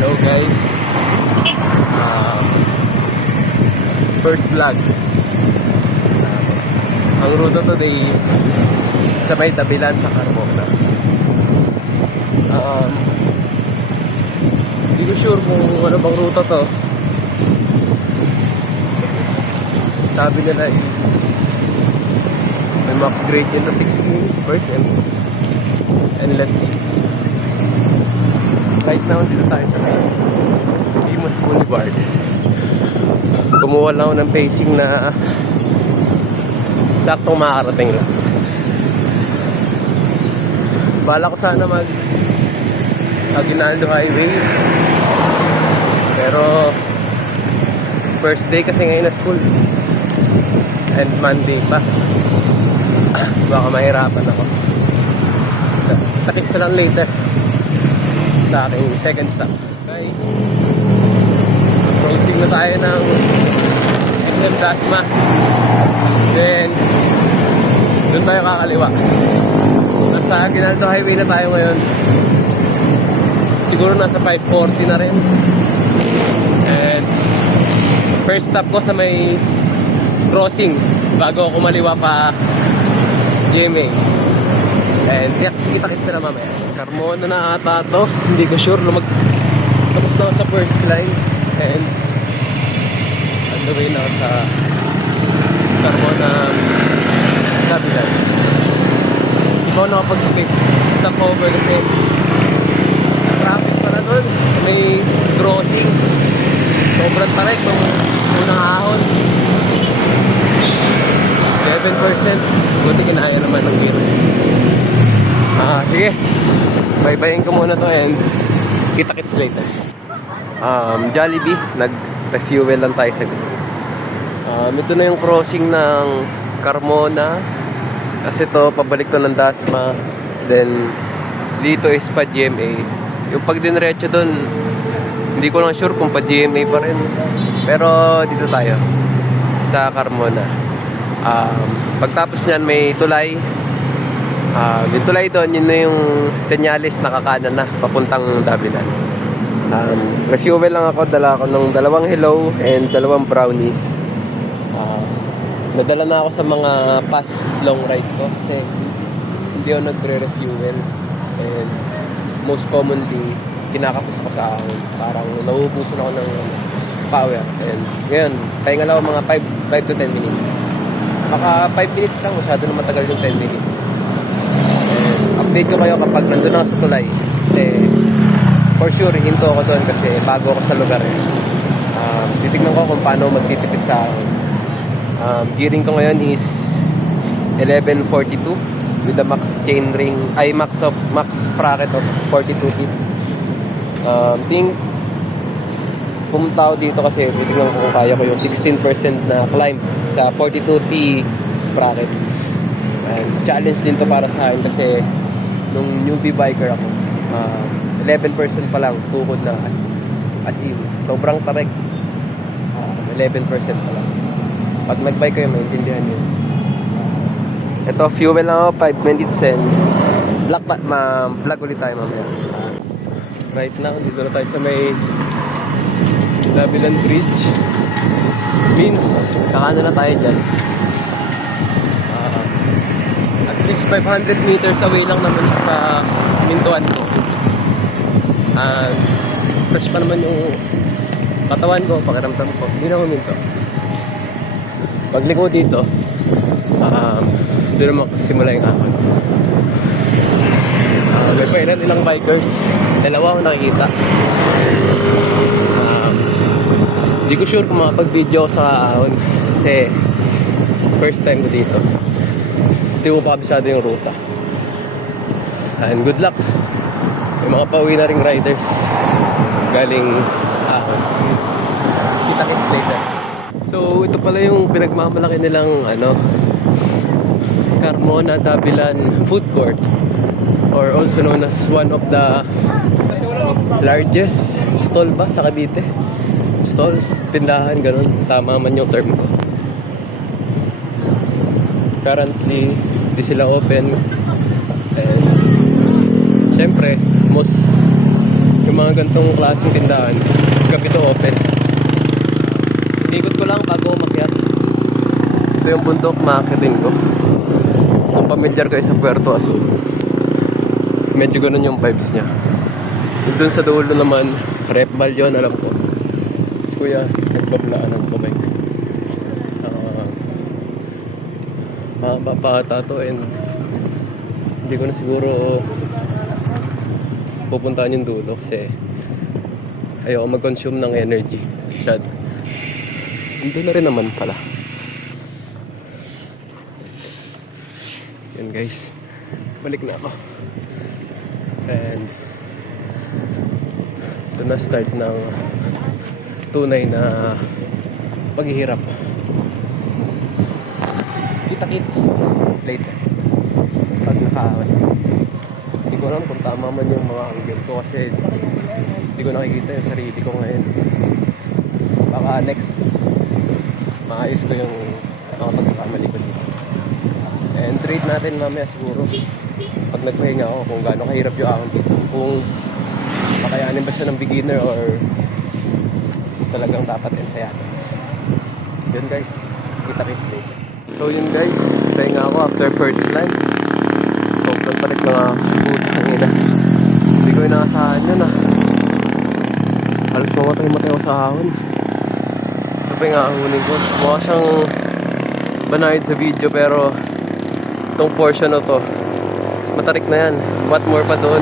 Hello guys, um, first vlog. Ang ruta today is sa may Dabilan sa Carmona. Hindi ko sure kung ano bang ruta to. Sabi nila may max grade into 16%. And let's see. Right now, dito tayo sa may Imus Boulevard. Kumuha lang ako ng pacing na saktong makakarating lang. Bala ko sana mag Aguinaldo Highway. Pero first day kasi ngayon na school. And Monday pa. Baka mahirapan ako. Takits na lang later sa aking second stop. Guys, approaching na tayo ng SM Dasma. Then doon tayo kakaliwa. Nasa Aguinaldo Highway na tayo ngayon. Siguro nasa 540 na rin. And first stop ko sa may crossing bago ako kumaliwa pa GMA. And kita-kits na mamaya. Carmona na ata to. Hindi ko sure. Tapos na ako sa first line. And on the way na ako sa Carmona Dabilan. Hindi ko nakapag-skip. Stop over kasi traffic pa na doon. May crossing. Sobrang tarik nung unang ahon. 7%. Buti kinaya naman ng giro. Sige. Bye-byein ko muna to and kita-kits later. Jollibee. Nag-refuel lang tayo sa ito na yung crossing ng Carmona. Kasi to, pabalik to ng Dasma. Then, dito is pa GMA. Yung pag dinretso dun, hindi ko lang sure kung pa GMA pa rin. Pero, dito tayo. Sa Carmona. Pagtapos nyan, may tulay. Yung tulay doon, yun na yung senyalis na kakanan na papuntang Dabilan. Refuel lang ako, dala ako ng 2 hello and 2 brownies. Nadala na ako sa mga past long ride ko kasi hindi ako nagre-refuel. And most commonly, kinakapos ako sa ahon. Parang nauubusan ako ng power. And ngayon, pahinga lang ako mga 5 to 10 minutes. Baka 5 minutes lang, masyado na matagal yung 10 minutes. And update ko kayo kapag nandun ako sa tulay. Kasi for sure, hinto ako doon kasi bago ako sa lugar. Titignan ko kung paano magtitipid sa ahon. Gearing ko ngayon is 1142 with the max chain ring, max sprocket of 42 feet. Think pumunta ako dito kasi titignan ko kung kaya ko yung 16% na climb sa 42T sprocket. And challenge din to para sa akin kasi nung newbie biker ako, 11% pa lang tukod na as in. Sobrang tarik. 11% pa lang. Pag nag-bike kayo, maintindihan nyo. Ito, fuel lang ako, 5 minutes and vlog ulit tayo mamaya. Right now, dito na tayo sa may Dabilan Bridge. Means, kakano na tayo dyan. At least 500 meters away lang naman sa mintuan ko. Fresh pa naman yung katawan ko, pakiramdam ko. Hindi na huminto. Pagliko dito, doon naman simula yung ahon. May pa ilang bikers. 2 akong nakikita. Hindi ko sure kung makapag-video ako sa ahon kasi first time ko dito. Hindi ko pa kabisado yung ruta. And good luck. May mga pauwi na ring riders galing ahon. Kita-kits later. So, ito pala yung pinagmamalaki nilang Carmona Dabilan Food Court, or also known as one of the largest stall ba sa Cavite? Stalls, tindahan, ganun. Tama man yung term ko. Currently, di sila open. And syempre, most Yung mga gantong klaseng tindahan, gabi to open. Ikot ko lang bago umakyat. Ito yung bundok na akitin ko. Kung pamilyar kayo sa Puerto Azul, medyo ganun yung vibes niya. Doon sa dulo naman, Repbal yun, alam ko. Si Kuya, nagbablaan ng babike. Mahaba pa ata to and hindi ko na siguro pupuntahan yung dulo kasi ayoko mag-consume ng energy. Shad. Hindi na rin naman pala. Yan guys, balik na ako. And ito na start ng tunay na paghihirap. Kita-kits later pag nakahawal. Hindi ko alam kung tama man yung mga angle ko kasi hindi ko nakikita yung sarili ko ngayon. Baka next maayos ko yung mga pagkakamali ko dito. And trade natin mamaya siguro pag nagpahinga ako kung gaano kahirap yung ahon dito, kung makayanin ba siya ng beginner or talagang dapat ensayahan. Yun guys, kita-kits later. So yun guys, pahinga ako after first climb. Sobrang palit mga putang ina. Hindi ko inaasahan yun ah. Halos mamatay-matay ako sa ahon. Ito pa yung ahunin ko. Mukha siyang banayad sa video pero itong portion na to matarik na yan. What more pa doon?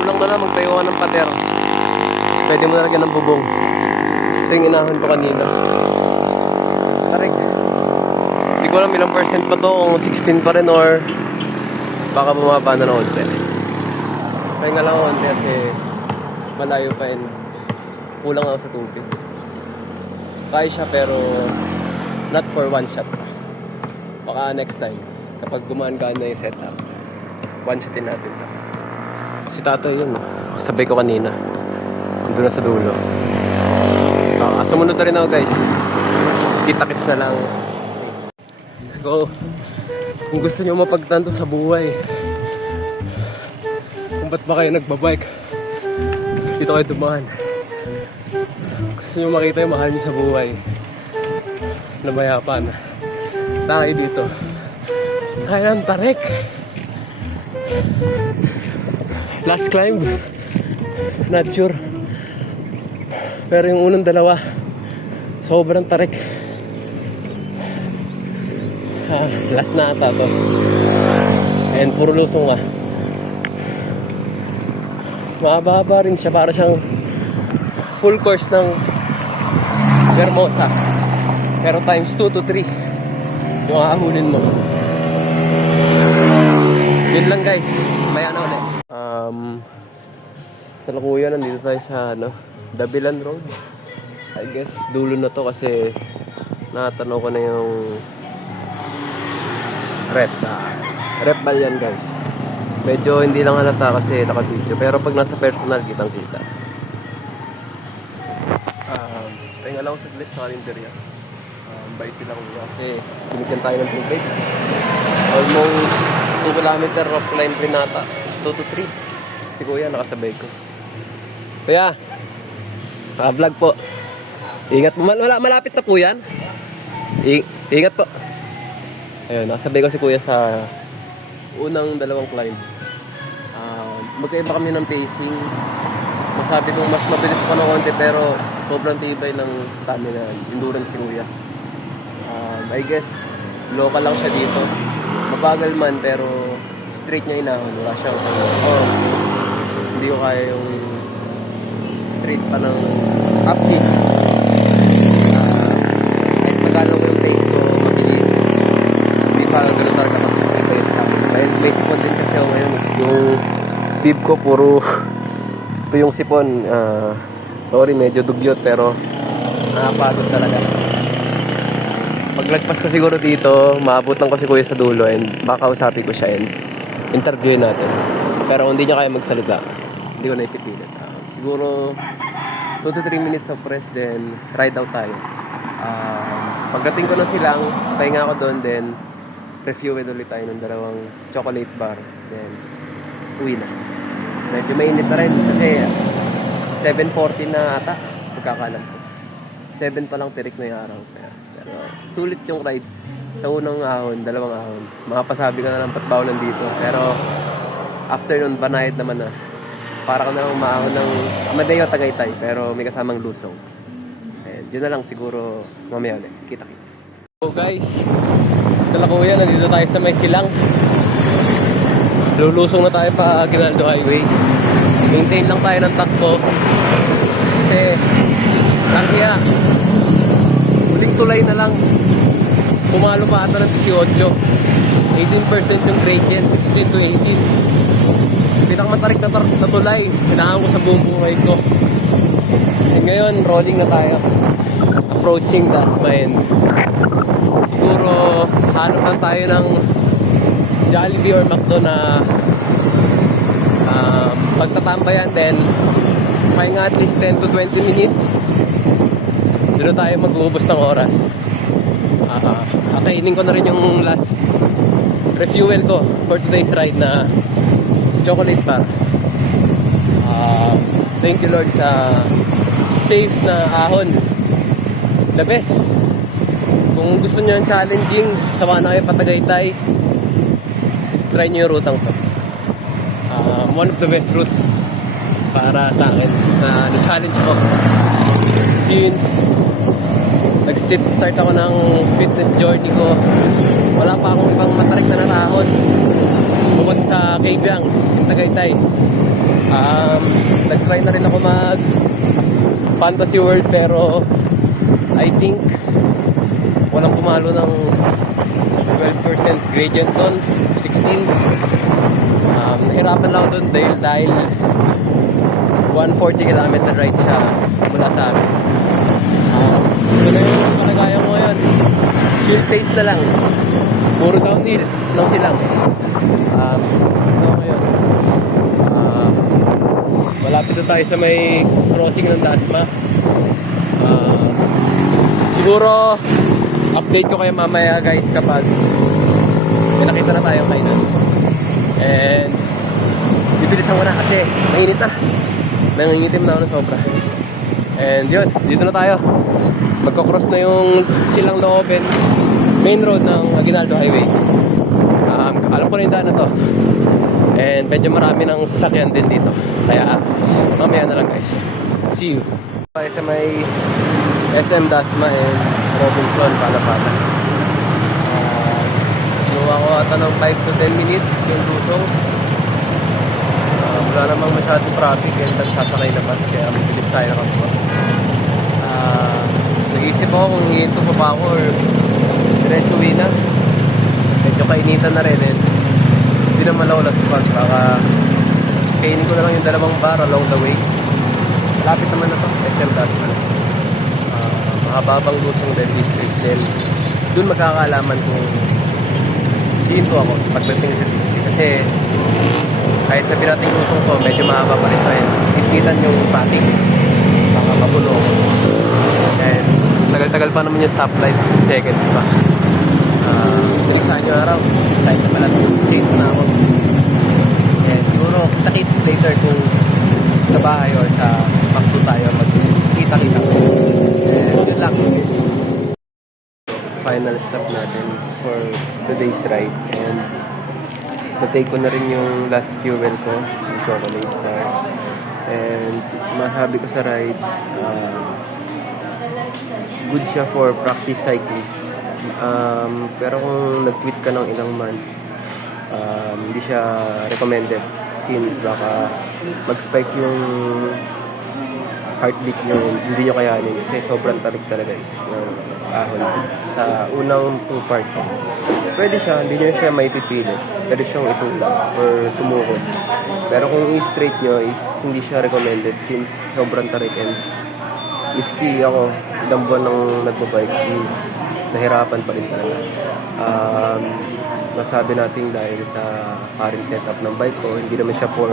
Kulang na lang magtayo ka ng pader. Pwede mo nalagyan ng bubong. Ito yung inahon ko kanina. Tarik. Hindi ko alam ilang percent pa to, kung 16 pa rin or baka bumaba na ng onte. Kaya nga lang onte kasi malayo pa and kulang ako sa tubig. Kaya siya pero not for one shot pa. Baka next time kapag gumaan-gaan na yung setup, one shotin natin to. Si tatay yun, sabay ko kanina. Nandun na sa dulo. Sumunod na rin ako guys. Kita-kits na lang. So, kung gusto nyo mapagtanto sa buhay, kung ba't ba kayo nagbabike, dito kayo dumaan. Gusto nyo makita yung mahal nyo sa buhay na mayapan, tayo dito. Kaya ng tarik. Last climb, not sure. Pero yung unang dalawa, sobrang tarik. Last na ata to. And puro lusong nga. Mahaba rin siya, para siyang full course ng Hermosa. Pero times 2 to 3 yung aahunin mo. Yun lang guys. Maya na ulit. Sa Lakuya, nandito tayo sa Dabilan Road. I guess dulo na to kasi natanaw ko na yung Repbal yan guys. Medyo hindi lang halata kasi naka-video, pero pag nasa personal kitang kita. Pahinga lang ako saglit sa karinderya. Bait lang ako kasi binigyan tayo ng tubig. Almost 2 kilometer of climb rin nata, 2 to 3. Si Kuya nakasabay ko. Kuya, naka-vlog po. Ingat po. Malapit na po yan. Ingat po. Ayun, nakasabay ko si Kuya sa unang dalawang climb. Magkaiba kami ng pacing. Masabi kong mas mabilis pa ng konti pero sobrang tibay ng stamina, endurance si Kuya. I guess local lang siya dito. Mabagal man pero straight niya inahon. Wala siyang hindi ko kaya yung straight pa ng uphill. Kahit magalaw ko yung pace ko mabilis, hindi pa ganun talaga kapag yung stamina. Dahil may sipon din kasi ako ngayon. Yung bib ko puro ito yung sipon. Sorry, medyo dugyot pero nakapagod talaga. Paglagpas ko siguro dito, maabot lang ko si Kuya sa dulo and baka usapin ko siya and interviewin natin. Pero hindi niya kaya magsalita, hindi ko na ipipilit. Siguro 2 to 3 minutes of rest, then ride out tayo. Pagdating ko ng Silang, pahinga ako doon, then refuel ulit tayo ng dalawang chocolate bar, then uwi na. Medyo mainit na rin kasi 7:40 na ata, pagkakalam ko. 7 pa lang tirik na yung araw. Pero sulit yung ride. Sa unang ahon, dalawang ahon. Makapasabi ka na lang patbaw nandito. Pero after nun, banayad naman na. Para ka na lang maahon ng Amadeo Tagaytay, pero may kasamang lusong. And yun na lang siguro mamaya ulit. Kita-kits. So guys, sa Lakuya, nandito tayo sa may silang. Lulusong na tayo pa Aguinaldo Highway. Maintain lang tayo ng takbo. Kasi, kaya, huling tulay na lang. Pumalo pa ata ng 18. 18% yung gradient, 16 to 18. Pinakamatarik na tulay. Kailangan ko sa buong buhay ko. And ngayon, rolling na tayo. Approaching Dasma end. Siguro, hanap lang tayo ng Jollibee or McDo na pagtatambayan din. Pahinga at least 10 to 20 minutes. Doon tayo mag-uubos ng oras. Kainin ko na rin yung last refuel ko for today's ride na chocolate bar. Thank you Lord sa safe na ahon. The best. Kung gusto nyo yung challenging, sama na kayo Patagaytay, try nyo yung rutang to. One of the best route para sa akin na na-challenge ako. Since nag-start ako ng fitness journey ko, wala pa akong ibang matarik na narahon bukod sa Kaibyang, Tagaytay. Nag-try na rin ako mag Fantasy World pero I think walang pumalo ng 12% gradient doon, 16. Nahirapan lang doon dahil 140 km ride siya mula sa amin. Ito na yung kalagayan ko ngayon. Chill pace na lang. Puro downhill lang silang. Ito ngayon. Malapit na tayo sa may crossing ng Dasma. Siguro update ko kayo mamaya guys kapag may nakita na tayong kainan. And bibilisan ko na kasi mainit na. Nangingitim na ako ng sobra. And yun, dito na tayo. Magkakross na yung Silang Looben main road ng Aguinaldo Highway. Alam ko na yung daan na to. And medyo marami ng sasakyan din dito. Kaya mamaya na lang guys. See you. Tayo sa may SM Dasma and Robinson, Palapatan. Luwa ko ata ng 5 to 10 minutes yung lusong. Wala namang masyadong traffic and nagsasakay na bus kaya mabilis tayo nakakuha. Nag-iisip ako kung hihinto pa ba ako or diretso uwi na. Medyo kainitan na rin and hindi naman ako laspag. Baka kainin ko na lang yung dalawang bar along the way. Malapit naman na to, SM Dasma. Mahababang lusong del district din. Doon magkakaalaman kung hihinto ako pagdating sa district. Kasi kahit sabi natin yung lusong to, medyo mahaba pa rin tayo. Higpitan yung traffic. Baka mapuno. And tagal-tagal pa naman yung stoplight. Seconds pa. Niligsahan yung araw. Excited na pala. Change na ako. And siguro kita-kits later kung sa bahay or sa McDo tayo magkita-kita. And yun lang. Final stop natin for today's ride. And natake ko na rin yung last fuel ko, yung chocolate bar. And masabi ko sa ride, good siya for practice cyclists. Pero kung nag-quit ka ng ilang months, hindi siya recommended since baka mag-spike yung heartbeat nyo, hindi nyo kayanin kasi sobrang tarik talaga is ahon sa unang 2 parts. Pwede siya, hindi nyo siya may pipilit. Pwede siyang itulak or tumukod. Pero kung i-straight nyo is hindi siya recommended since sobrang tarik and risky ako. Ilang buwan nang nagbabike is nahirapan pa rin talaga. Masabi natin dahil sa current setup ng bike ko, hindi naman siya for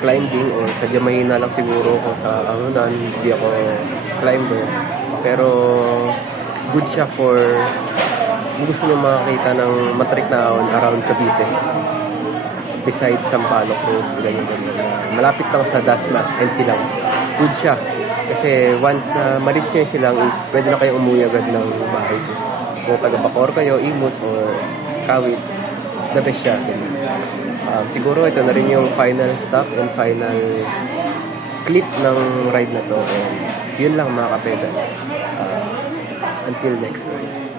climbing o sadya mahina lang siguro kung sa anunan, hindi ako climber. Pero good siya for kung gusto nyo makakita ng matrik na ahon around Cavite. beside Sampaloc Road, ganyan. Malapit lang sa Dasma and Silang. Good siya. Kasi once na malis nyo yung Silang is pwede na kayong umuwi agad ng bahay. Kung taga Bacoor kayo, Imus, or Kawit, the best siya. Siguro ito na rin yung final stop and final clip ng ride na to. And yun lang mga kapeda. Until next time.